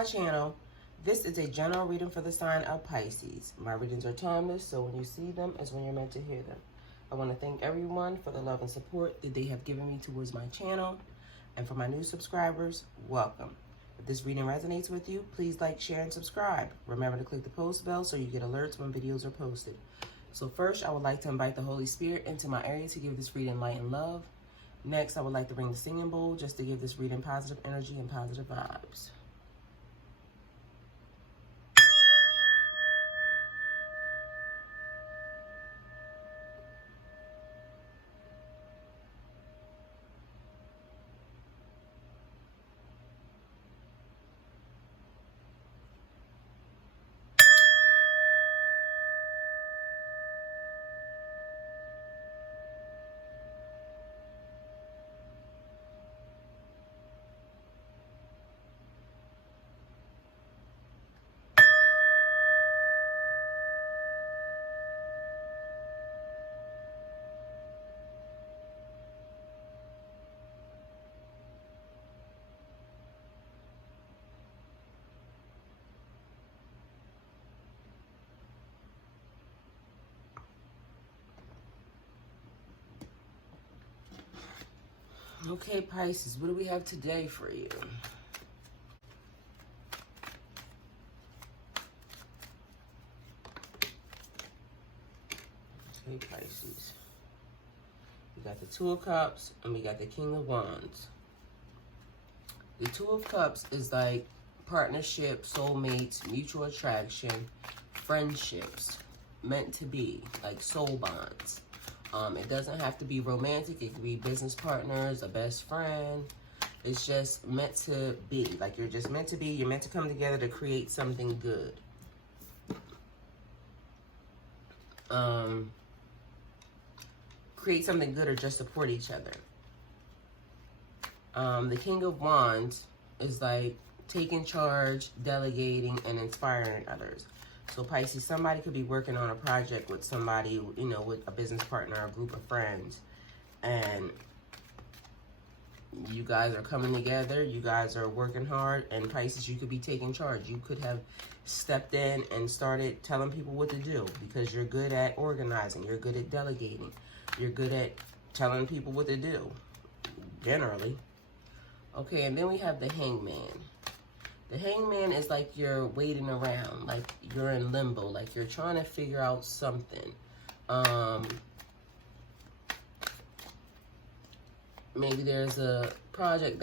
my channel. This is a general reading for the sign of Pisces. My readings are timeless, so when you see them is when you're meant to hear them. I want to thank everyone for the love and support that they have given me towards my channel. And for my new subscribers, welcome. If this reading resonates with you, please like, share, and subscribe. Remember to click the post bell so you get alerts when videos are posted. So first, I would like to invite the Holy Spirit into my area to give this reading light and love. Next, I would like to bring the singing bowl just to give this reading positive energy and positive vibes. Okay, Pisces, what do we have today for you? Okay, Pisces. We got the Two of Cups and we got the King of Wands. The Two of Cups is like partnership, soulmates, mutual attraction, friendships, meant to be, like soul bonds. It doesn't have to be romantic. It could be business partners, a best friend. It's just meant to be. Like you're just meant to be. You're meant to come together to create something good. Create something good or just support each other. The King of Wands is like taking charge, delegating, and inspiring others. So Pisces, somebody could be working on a project with somebody, you know, with a business partner, a group of friends, and you guys are coming together, you guys are working hard, and Pisces, you could be taking charge. You could have stepped in and started telling people what to do because you're good at organizing, you're good at delegating, you're good at telling people what to do, generally. Okay, and then we have the Hangman. The Hangman is like you're waiting around, like you're in limbo, like you're trying to figure out something. Maybe there's a project,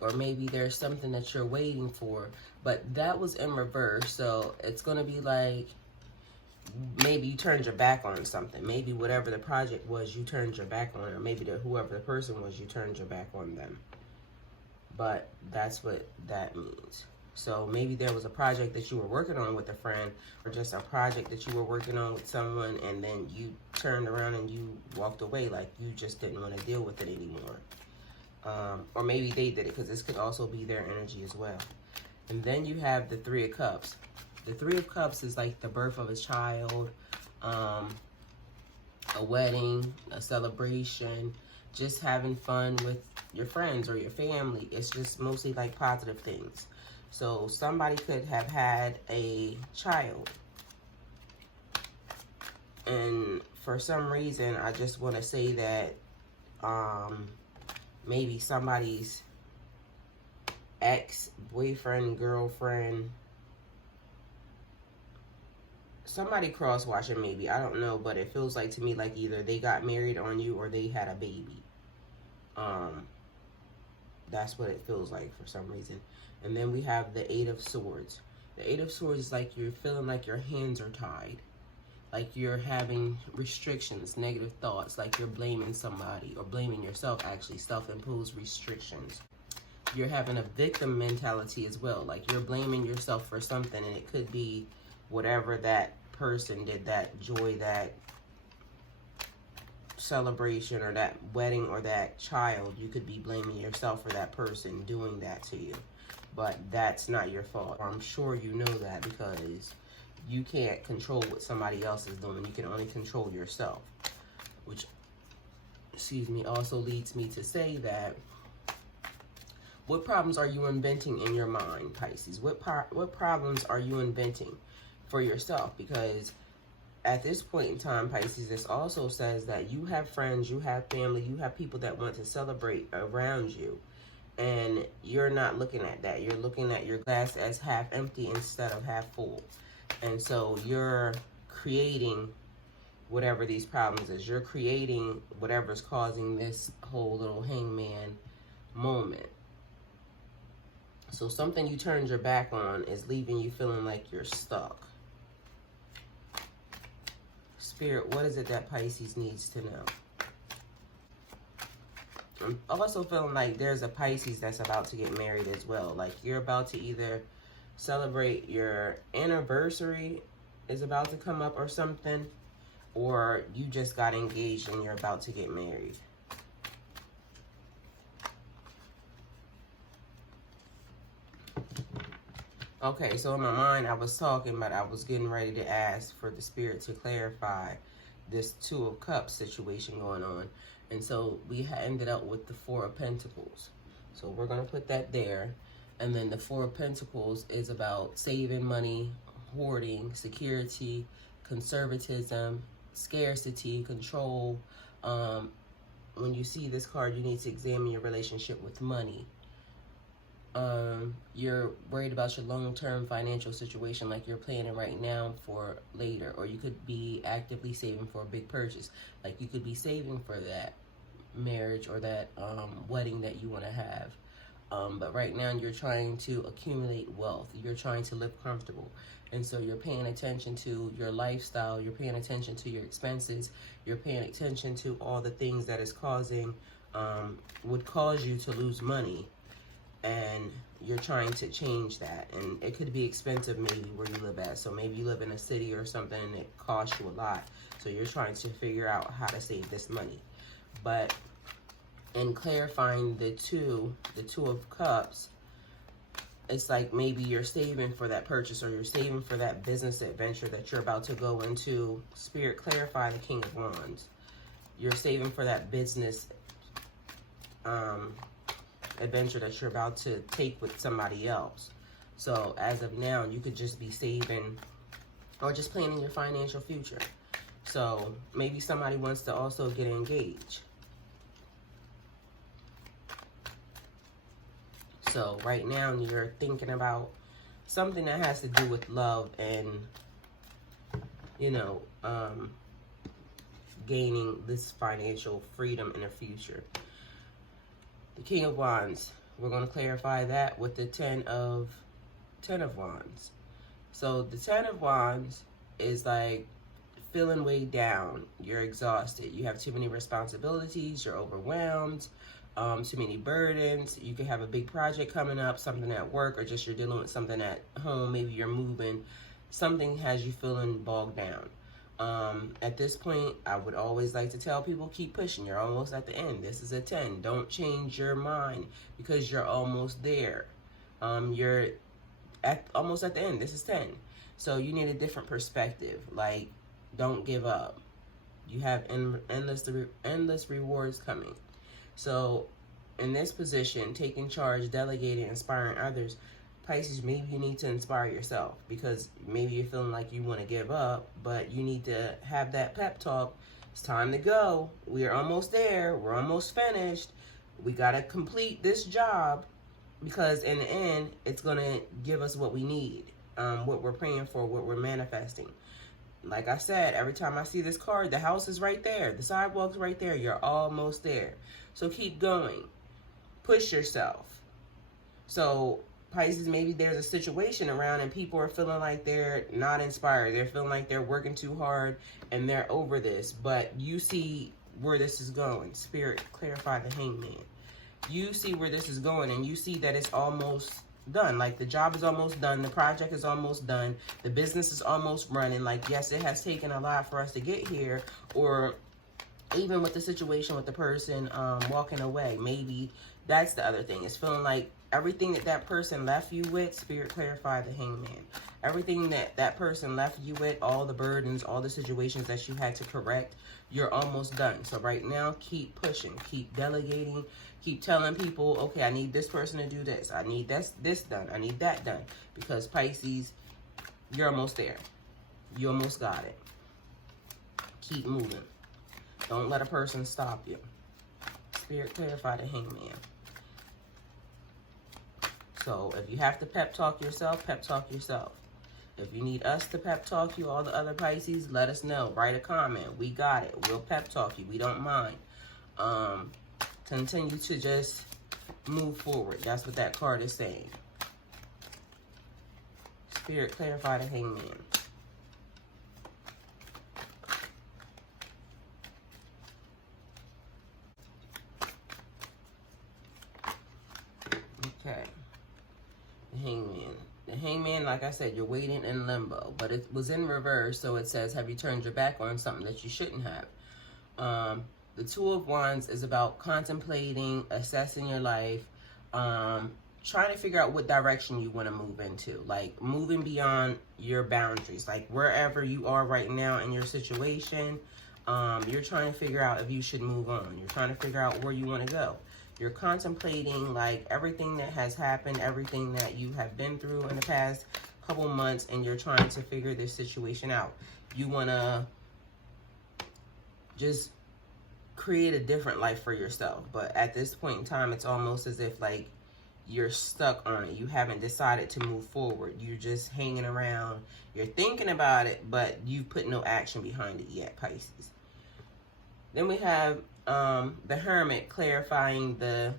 or maybe there's something that you're waiting for, but that was in reverse. So it's going to be like maybe you turned your back on something. Maybe whatever the project was, you turned your back on it, or maybe whoever the person was, you turned your back on them. But that's what that means. So maybe there was a project that you were working on with a friend, or just a project that you were working on with someone, and then you turned around and you walked away, like you just didn't want to deal with it anymore. Or maybe they did it, because this could also be their energy as well. And then you have the Three of Cups. The Three of Cups is like the birth of a child, a wedding, a celebration, just having fun with your friends or your family. It's just mostly like positive things. So somebody could have had a child, and for some reason I just want to say that maybe somebody's ex-boyfriend, girlfriend, somebody cross-watching maybe, I don't know, but it feels like to me like either they got married on you or they had a baby. That's what it feels like for some reason. And then we have the Eight of Swords. The Eight of Swords is like you're feeling like your hands are tied. Like you're having restrictions, negative thoughts, like you're blaming somebody or blaming yourself, actually, self-imposed restrictions. You're having a victim mentality as well. Like you're blaming yourself for something, and it could be whatever that person did, that joy, that celebration, or that wedding, or that child. You could be blaming yourself for that person doing that to you, but that's not your fault. I'm sure you know that, because you can't control what somebody else is doing. You can only control yourself, which, excuse me, also leads me to say that What problems are you inventing in your mind, Pisces? What problems are you inventing for yourself? Because at this point in time, Pisces, this also says that you have friends, you have family, you have people that want to celebrate around you. And you're not looking at that. You're looking at your glass as half empty instead of half full. And so you're creating whatever these problems is. You're creating whatever's causing this whole little hangman moment. So something you turned your back on is leaving you feeling like you're stuck. Spirit, what is it that Pisces needs to know? I'm also feeling like there's a Pisces that's about to get married as well. Like you're about to either celebrate your anniversary is about to come up or something, or you just got engaged and you're about to get married. Okay, so in my mind, I was talking, but I was getting ready to ask for the Spirit to clarify this Two of Cups situation going on. And so we ended up with the Four of Pentacles. So we're going to put that there. And then the Four of Pentacles is about saving money, hoarding, security, conservatism, scarcity, control. When you see this card, you need to examine your relationship with money. You're worried about your long-term financial situation, like you're planning right now for later, or you could be actively saving for a big purchase, like you could be saving for that marriage or that wedding that you want to have. But right now you're trying to accumulate wealth. You're trying to live comfortable. And so you're paying attention to your lifestyle. You're paying attention to your expenses. You're paying attention to all the things that is causing, would cause you to lose money. And you're trying to change that. And it could be expensive maybe where you live at. So maybe you live in a city or something and it costs you a lot. So you're trying to figure out how to save this money. But in clarifying the Two of Cups, it's like maybe you're saving for that purchase or you're saving for that business adventure that you're about to go into. Spirit, clarify the King of Wands. You're saving for that business adventure that you're about to take with somebody else. So as of now, you could just be saving or just planning your financial future. So maybe somebody wants to also get engaged. So right now you're thinking about something that has to do with love and, you know, gaining this financial freedom in the future. The King of Wands, we're going to clarify that with the Ten of Wands. So the Ten of Wands is like feeling weighed down. You're exhausted. You have too many responsibilities. You're overwhelmed. Too many burdens. You could have a big project coming up, something at work, or just you're dealing with something at home. Maybe you're moving. Something has you feeling bogged down. At this point, I would always like to tell people, keep pushing. You're almost at the end. This is a 10. Don't change your mind because you're almost there. You're almost at the end. This is 10. So you need a different perspective. Like, don't give up. You have endless rewards coming. So in this position, taking charge, delegating, inspiring others, Pisces, maybe you need to inspire yourself because maybe you're feeling like you want to give up, but you need to have that pep talk. It's time to go. We are almost there. We're almost finished. We got to complete this job because in the end, it's going to give us what we need, what we're praying for, what we're manifesting. Like I said, every time I see this card, the house is right there. The sidewalk's right there. You're almost there. So keep going. Push yourself. So Pisces, maybe there's a situation around and people are feeling like they're not inspired. They're feeling like they're working too hard and they're over this. But you see where this is going. Spirit, clarify the Hangman. You see where this is going and you see that it's almost done. Like the job is almost done. The project is almost done. The business is almost running. Like, yes, it has taken a lot for us to get here. Or even with the situation with the person walking away. Maybe that's the other thing. It's feeling like Everything that that person left you with, Spirit clarify the Hangman. Everything that that person left you with, all the burdens, all the situations that you had to correct, you're almost done. So right now, keep pushing, keep delegating, keep telling people, okay, I need this person to do this. I need this done. I need that done. Because Pisces, you're almost there. You almost got it. Keep moving. Don't let a person stop you. Spirit clarify the Hangman. So if you have to pep talk yourself, pep talk yourself. If you need us to pep talk you, all the other Pisces, let us know. Write a comment. We got it. We'll pep talk you. We don't mind. Continue to just move forward. That's what that card is saying. Spirit clarify the Hangman. Okay. The Hangman. The Hangman, like I said, you're waiting in limbo, but it was in reverse, so it says, have you turned your back on something that you shouldn't have? The Two of Wands is about contemplating, assessing your life, trying to figure out what direction you want to move into, like moving beyond your boundaries, like wherever you are right now in your situation, you're trying to figure out if you should move on. You're trying to figure out where you want to go. You're contemplating like everything that has happened, everything that you have been through in the past couple months, and you're trying to figure this situation out. You want to just create a different life for yourself. But at this point in time, it's almost as if like you're stuck on it. You haven't decided to move forward. You're just hanging around. You're thinking about it, but you've put no action behind it yet, Pisces. Then we have the Hermit clarifying the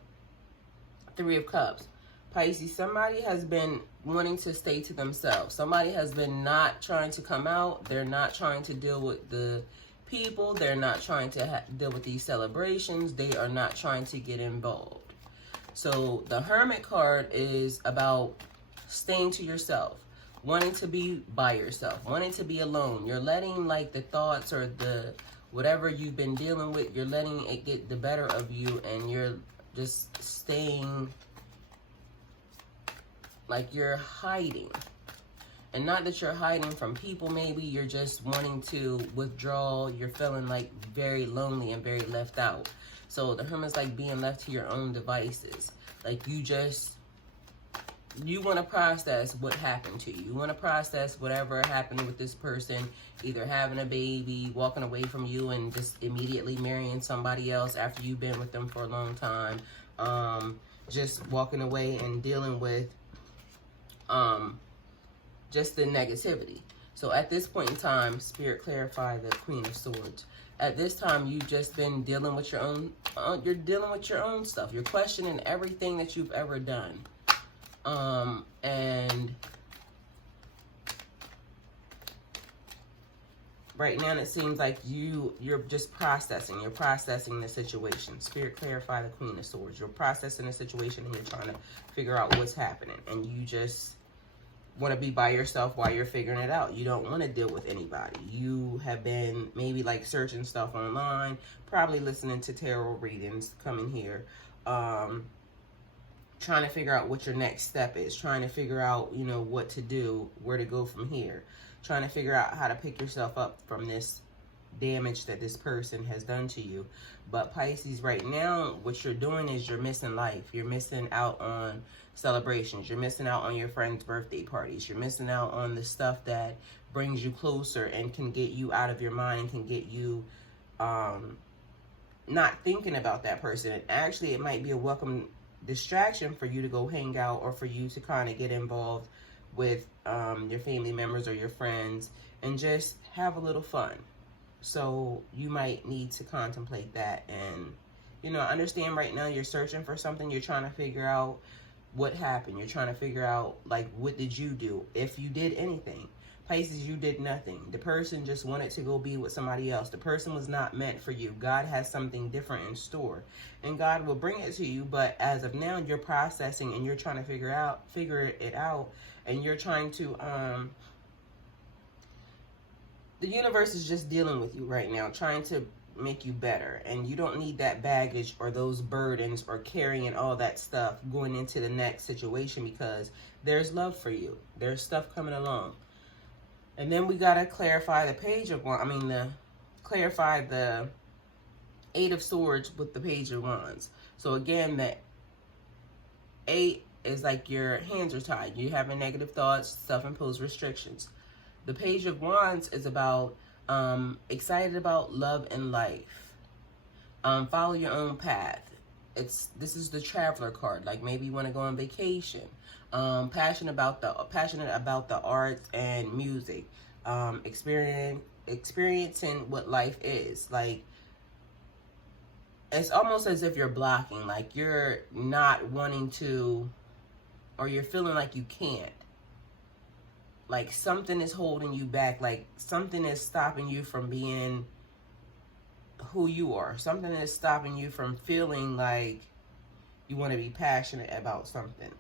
Three of Cups. Pisces, somebody has been wanting to stay to themselves. Somebody has been not trying to come out. They're not trying to deal with the people. They're not trying to deal with these celebrations. They are not trying to get involved. So the Hermit card is about staying to yourself, wanting to be by yourself, wanting to be alone. You're letting like the thoughts or the whatever you've been dealing with, you're letting it get the better of you, and you're just staying like you're hiding. And not that you're hiding from people, maybe you're just wanting to withdraw. You're feeling like very lonely and very left out. So the Hermit's like being left to your own devices. Like you want to process what happened to you. You want to process whatever happened with this person, either having a baby, walking away from you, and just immediately marrying somebody else after you've been with them for a long time. Just walking away and dealing with just the negativity. So at this point in time, Spirit clarify the Queen of Swords. At this time, you've just been dealing with your own, you're dealing with your own stuff. You're questioning everything that you've ever done. And right now it seems like you're just processing. You're processing the situation. Spirit clarify the Queen of Swords. You're processing the situation and you're trying to figure out what's happening. And you just want to be by yourself while you're figuring it out. You don't want to deal with anybody. You have been maybe like searching stuff online, probably listening to tarot readings coming here, trying to figure out what your next step is, trying to figure out, you know, what to do, where to go from here, trying to figure out how to pick yourself up from this damage that this person has done to you. But Pisces, right now, what you're doing is you're missing life. You're missing out on celebrations. You're missing out on your friends' birthday parties. You're missing out on the stuff that brings you closer and can get you out of your mind and can get you not thinking about that person. And actually, it might be a welcome distraction for you to go hang out or for you to kind of get involved with your family members or your friends and just have a little fun. So you might need to contemplate that. And, you know, understand right now you're searching for something. You're trying to figure out what happened. You're trying to figure out, like, what did you do? If you did anything. Pisces, you did nothing. The person just wanted to go be with somebody else. The person was not meant for you. God has something different in store. And God will bring it to you. But as of now, you're processing and you're trying to figure it out. And you're trying to, the universe is just dealing with you right now, trying to make you better. And you don't need that baggage or those burdens or carrying all that stuff going into the next situation, because there's love for you. There's stuff coming along. And then we got to clarify the page of wands. Clarify the Eight of Swords with the Page of Wands. So again, the 8 is like your hands are tied. You having negative thoughts, self-imposed restrictions. The Page of Wands is about excited about love and life. Follow your own path. This is the Traveler card. Like maybe you want to go on vacation. Passionate about the arts and music. Experiencing what life is. Like it's almost as if you're blocking. Like you're not wanting to, or you're feeling like you can't. Like something is holding you back. Like something is stopping you from being who you are. Something is stopping you from feeling like you want to be passionate about something.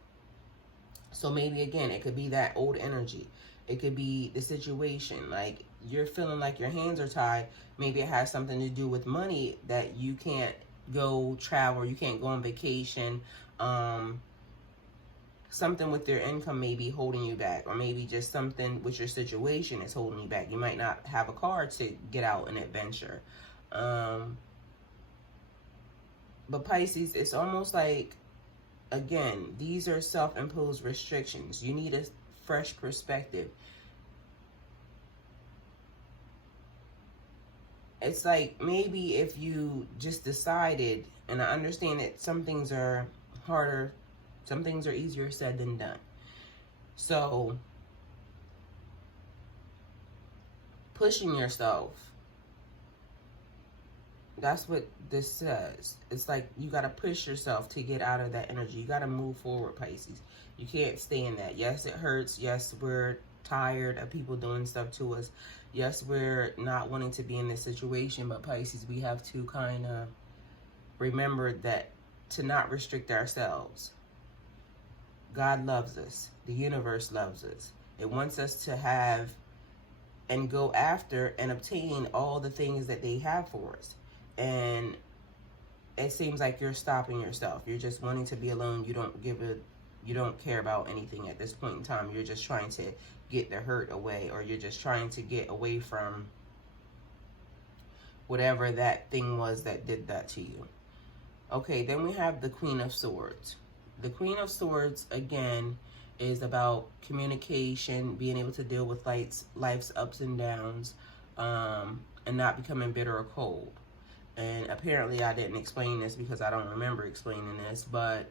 So maybe again, it could be that old energy. It could be the situation. Like you're feeling like your hands are tied. Maybe it has something to do with money, that you can't go travel, you can't go on vacation. Something with your income may be holding you back, or maybe just something with your situation is holding you back. You might not have a car to get out and adventure. But Pisces, it's almost like, again, these are self-imposed restrictions. You need a fresh perspective. It's like maybe if you just decided, and I understand that some things are harder, some things are easier said than done. So, pushing yourself, that's what this says. It's like you got to push yourself to get out of that energy. You got to move forward, Pisces. You can't stay in that. Yes, it hurts. Yes, we're tired of people doing stuff to us. Yes, we're not wanting to be in this situation. But Pisces, we have to kind of remember that, to not restrict ourselves. God loves us. The universe loves us. It wants us to have and go after and obtain all the things that they have for us. And it seems like you're stopping yourself. You're just wanting to be alone. You don't care about anything at this point in time. You're just trying to get the hurt away, or you're just trying to get away from whatever that thing was that did that to you. Okay, then we have the Queen of Swords. The Queen of Swords, again, is about communication, being able to deal with life's ups and downs, and not becoming bitter or cold. And apparently I didn't explain this because I don't remember explaining this, but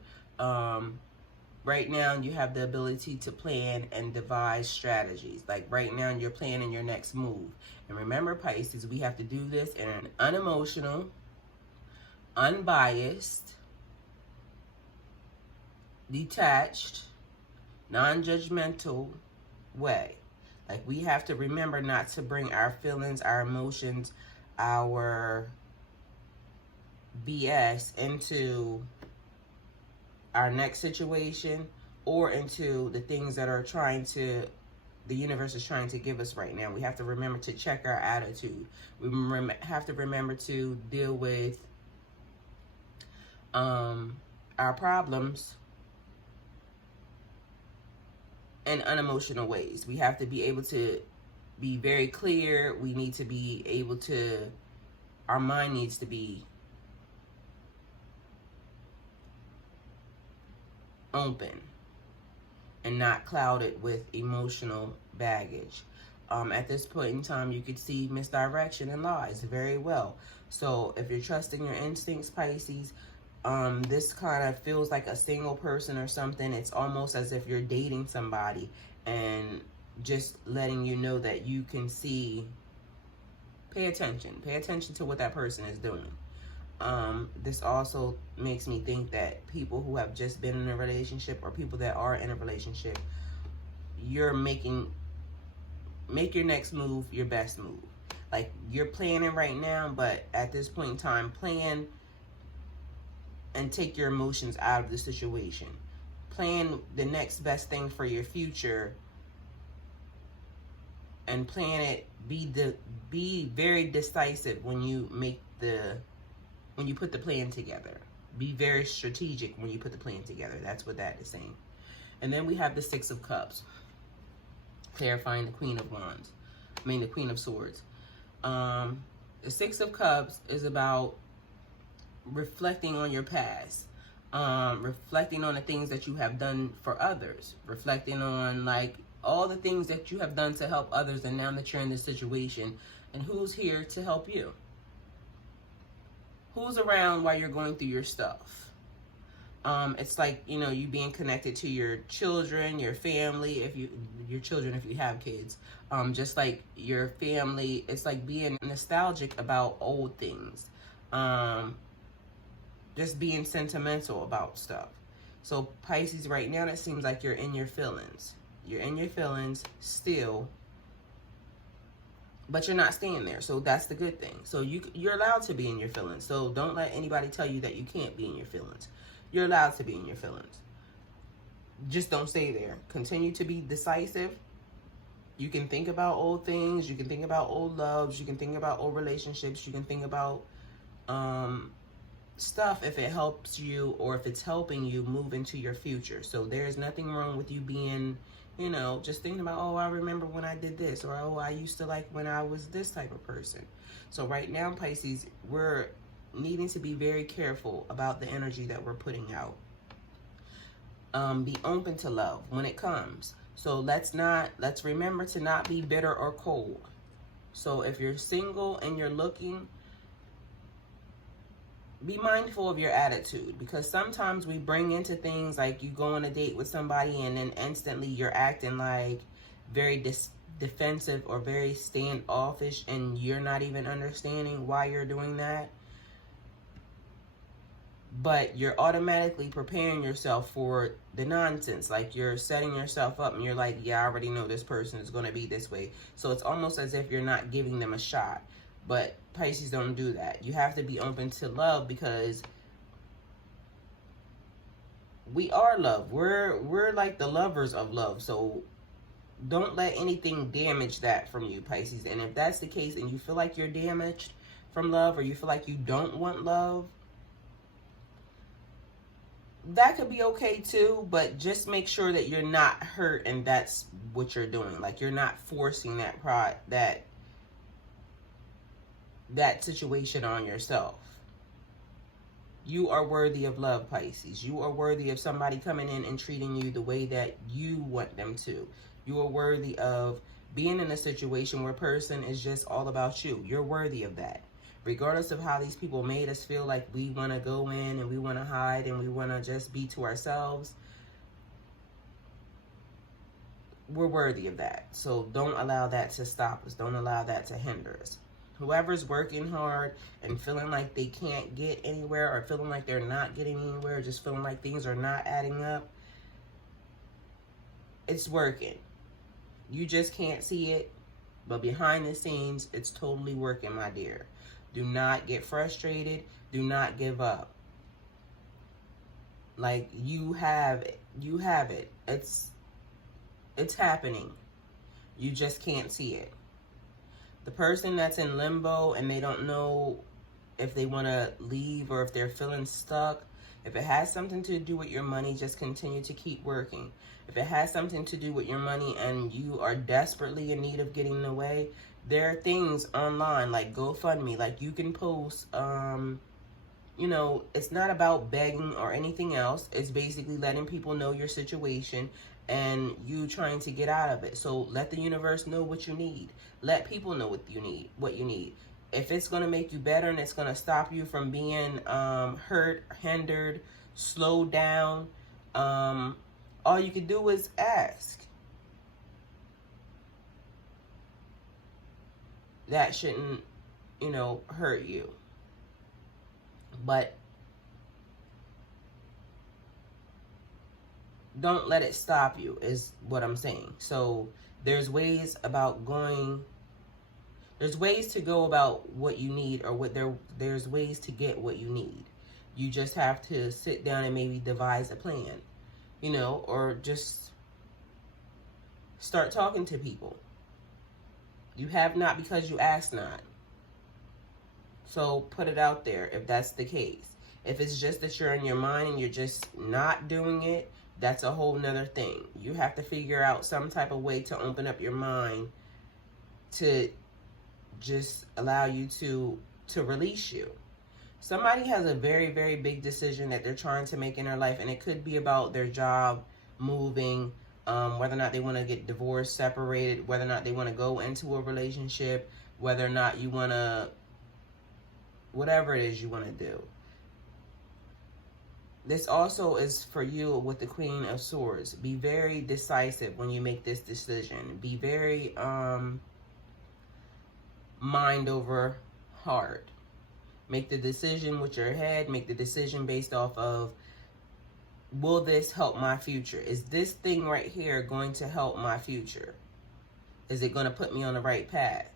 right now you have the ability to plan and devise strategies. Like right now you're planning your next move. And remember, Pisces, we have to do this in an unemotional, unbiased, detached, non-judgmental way. Like we have to remember not to bring our feelings, our emotions, our BS into our next situation, or into the things that are the universe is trying to give us right now. We have to remember to check our attitude. We have to remember to deal with our problems in unemotional ways. We have to be able to be very clear. We need to be able to, our mind needs to be open and not clouded with emotional baggage. At this point in time, you could see misdirection and lies very well. So if you're trusting your instincts, Pisces, this kind of feels like a single person or something. It's almost as if you're dating somebody, and just letting you know that you can see, pay attention to what that person is doing. This also makes me think that people who have just been in a relationship, or people that are in a relationship, you're make your next move your best move. Like you're planning right now, but at this point in time, plan and take your emotions out of the situation. Plan the next best thing for your future, and plan it. Be very decisive when you make when you put the plan together. Be very strategic when you put the plan together. That's what that is saying. And then we have the Six of Cups, clarifying the Queen of Wands. The Queen of Swords. The Six of Cups is about reflecting on your past, reflecting on the things that you have done for others, reflecting on like all the things that you have done to help others, and now that you're in this situation, and who's here to help you? Who's around while you're going through your stuff? It's like, you know, you being connected to your children, your family, your children, if you have kids, just like your family. It's like being nostalgic about old things, just being sentimental about stuff. So Pisces, right now, it seems like you're in your feelings. You're in your feelings still, but you're not staying there. So that's the good thing. So you're allowed to be in your feelings. So don't let anybody tell you that you can't be in your feelings. You're allowed to be in your feelings. Just don't stay there. Continue to be decisive. You can think about old things. You can think about old loves. You can think about old relationships. You can think about stuff if it helps you, or if it's helping you move into your future. So there's nothing wrong with you being, you know, just thinking about, oh, I remember when I did this, or oh, I used to like when I was this type of person. So right now, Pisces, we're needing to be very careful about the energy that we're putting out. Be open to love when it comes. So let's remember to not be bitter or cold. So if you're single and you're looking, be mindful of your attitude, because sometimes we bring into things like you go on a date with somebody and then instantly you're acting like very defensive or very standoffish, and you're not even understanding why you're doing that. But you're automatically preparing yourself for the nonsense. Like you're setting yourself up and you're like, yeah, I already know this person is going to be this way. So it's almost as if you're not giving them a shot. But Pisces don't do that. You have to be open to love, because we are love. We're like the lovers of love. So don't let anything damage that from you, Pisces. And if that's the case and you feel like you're damaged from love, or you feel like you don't want love, that could be okay too, but just make sure that you're not hurt and that's what you're doing. Like you're not forcing that situation on yourself. You are worthy of love, Pisces. You are worthy of somebody coming in and treating you the way that you want them to. You are worthy of being in a situation where a person is just all about you. You're worthy of that. Regardless of how these people made us feel like we want to go in and we want to hide and we want to just be to ourselves, we're worthy of that. So don't allow that to stop us. Don't allow that to hinder us. Whoever's working hard and feeling like they can't get anywhere, or feeling like they're not getting anywhere, just feeling like things are not adding up, it's working. You just can't see it, but behind the scenes, it's totally working, my dear. Do not get frustrated. Do not give up. Like you have it. You have it. It's happening. You just can't see it. The person that's in limbo and they don't know if they want to leave or if they're feeling stuck, if it has something to do with your money, just continue to keep working. If it has something to do with your money and you are desperately in need of getting away, there are things online like GoFundMe. Like you can post, you know, it's not about begging or anything else. It's basically letting people know your situation and you trying to get out of it. So let the universe know what you need. Let people know what you need. If it's going to make you better and it's going to stop you from being hurt, hindered, slowed down, all you can do is ask. That shouldn't, you know, hurt you. But don't let it stop you is what I'm saying. So there's ways to go about what you need, or there's ways to get what you need. You just have to sit down and maybe devise a plan, you know, or just start talking to people. You have not because you ask not. So put it out there if that's the case. If it's just that you're in your mind and you're just not doing it, that's a whole nother thing. You have to figure out some type of way to open up your mind to just allow you to release you. Somebody has a very, very big decision that they're trying to make in their life, and it could be about their job, moving, whether or not they want to get divorced, separated, whether or not they want to go into a relationship, whether or not you want to, whatever it is you want to do. This also is for you with the Queen of Swords. Be very decisive when you make this decision. Be very mind over heart. Make the decision with your head. Make the decision based off of, will this help my future? Is this thing right here going to help my future? Is it going to put me on the right path?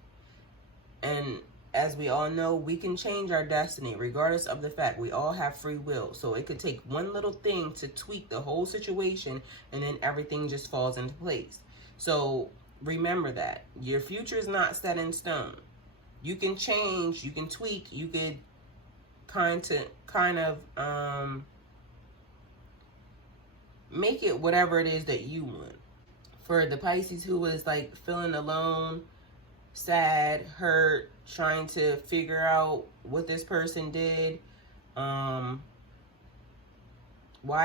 And as we all know, we can change our destiny regardless of the fact we all have free will. So it could take one little thing to tweak the whole situation, and then everything just falls into place. So remember that your future is not set in stone. You can change, you can tweak, you could kind of make it whatever it is that you want. For the Pisces who is like feeling alone, sad, hurt, trying to figure out what this person did, why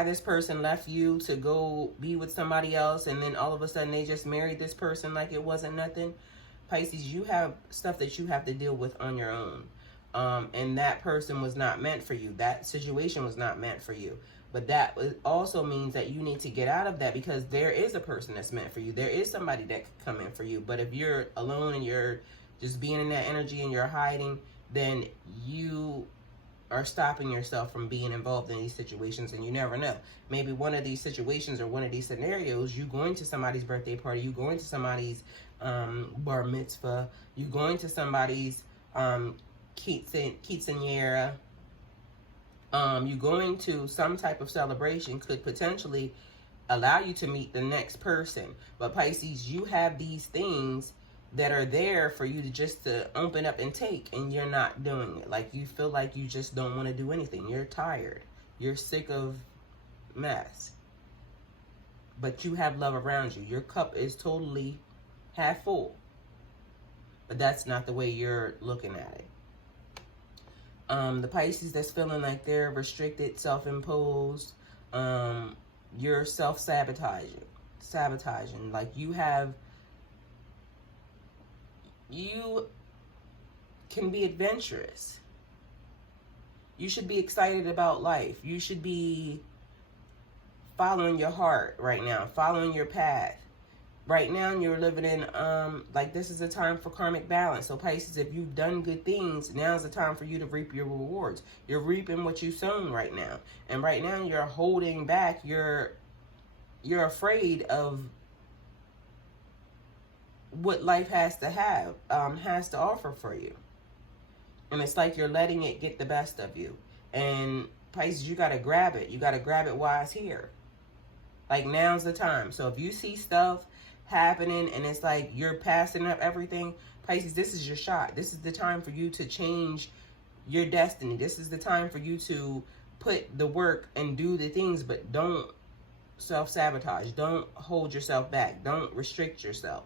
this person left you to go be with somebody else, and then all of a sudden they just married this person like it wasn't nothing. Pisces, you have stuff that you have to deal with on your own. And that person was not meant for you. That situation was not meant for you. But that also means that you need to get out of that, because there is a person that's meant for you. There is somebody that could come in for you. But if you're alone and you're just being in that energy and you're hiding, then you are stopping yourself from being involved in these situations, and you never know. Maybe one of these situations or one of these scenarios, you going to somebody's birthday party, you going to somebody's bar mitzvah, you going to somebody's quinceañera, you going to some type of celebration could potentially allow you to meet the next person. But Pisces, you have these things that are there for you to just to open up and take, and you're not doing it. Like, you feel like you just don't want to do anything. You're tired. You're sick of mess. But you have love around you. Your cup is totally half full. But that's not the way you're looking at it. The Pisces that's feeling like they're restricted, self-imposed, you're self-sabotaging. Like, you can be adventurous. You should be excited about life. You should be following your heart right now, following your path. Right now, you're living in, like, this is a time for karmic balance. So, Pisces, if you've done good things, now's the time for you to reap your rewards. You're reaping what you've sown right now. And right now, you're holding back. You're afraid of what life has to offer for you. And it's like you're letting it get the best of you. And Pisces, you got to grab it. You got to grab it while it's here. Like, now's the time. So if you see stuff happening and it's like you're passing up everything, Pisces, this is your shot. This is the time for you to change your destiny. This is the time for you to put the work and do the things, but don't self-sabotage. Don't hold yourself back. Don't restrict yourself.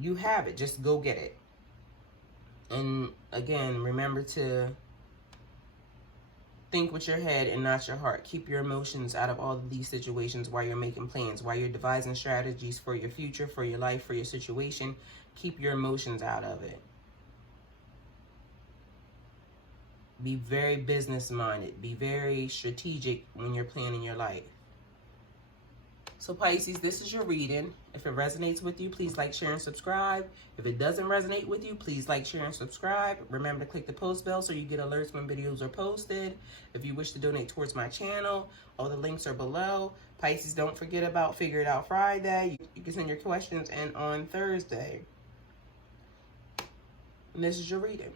You have it. Just go get it. And again, remember to think with your head and not your heart. Keep your emotions out of all of these situations while you're making plans, while you're devising strategies for your future, for your life, for your situation. Keep your emotions out of it. Be very business-minded. Be very strategic when you're planning your life. So Pisces, this is your reading. If it resonates with you, please like, share, and subscribe. If it doesn't resonate with you, please like, share, and subscribe. Remember to click the post bell so you get alerts when videos are posted. If you wish to donate towards my channel, all the links are below. Pisces, don't forget about Figure It Out Friday. You can send your questions in on Thursday. And this is your reading.